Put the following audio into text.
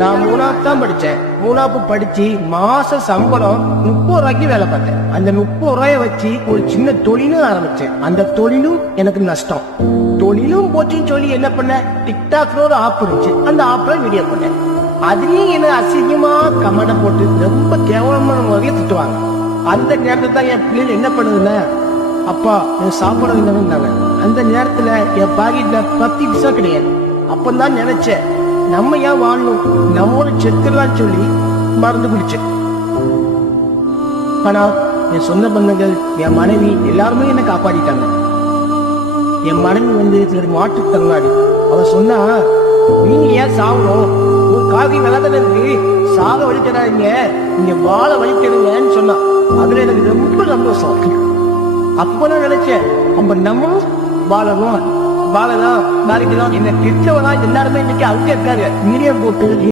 நான் 3ஆவது தான் படிச்சேன். 3ஆவது படிச்சு மாச சம்பளம் 30 ரூபாய்க்கு வேலை பார்த்தேன். அந்த 30 ரூபாயை வச்சு ஒரு சின்ன தொழிலும் ஆரம்பிச்சேன். அந்த தொழிலும் எனக்கு நஷ்டம். தொழிலும் போச்சுன்னு சொல்லி என்ன பண்ண, டிக்டாக்ல ஒரு ஆப் இருந்துச்சு. அந்த ஆப்ல வீடியோ போட்டேன். அதுலயும் என்ன அசிங்கமா கமெண்ட் போட்டு ரொம்ப கேவலமான முறையில திட்டுவாங்க. அந்த நேரத்துல தான் என் பிள்ளைகள் என்ன பண்ணுதுன்னா, அப்பா என் சாப்பாடு இல்லைன்னாங்க. அந்த நேரத்துல என் பாக்கெட்ல 10 பைசா கிடையாது. அப்பதான் நினைச்சேன், நம்ம ஏன் வாழணும், நம்மளோட செத்துலாம் சொல்லி மறந்து குடிச்சேன். ஆனா என் சொந்த பந்தங்கள், என் மனைவி எல்லாருமே என்ன காப்பாற்றிட்டாங்க. என் மனைவி வந்து மாற்றுத்திறனாளி. அவ சொன்னா, நீங்க ஏன் சாகணும், உன் காவி நல்லா தானே இருக்கு, சாக வழி தராங்க, நீங்க வாழ வழி தருங்கன்னு சொன்னா. அதுல எனக்கு ரொம்ப சந்தோஷம். அப்பதான் நினைச்சேன், நம்ம வாழணும், வாழலாம், நாளைக்கு தான் என்ன திட்டவனா எல்லாருமே இன்னைக்கு அழுக்க இருக்காரு. வீடியோ போட்டு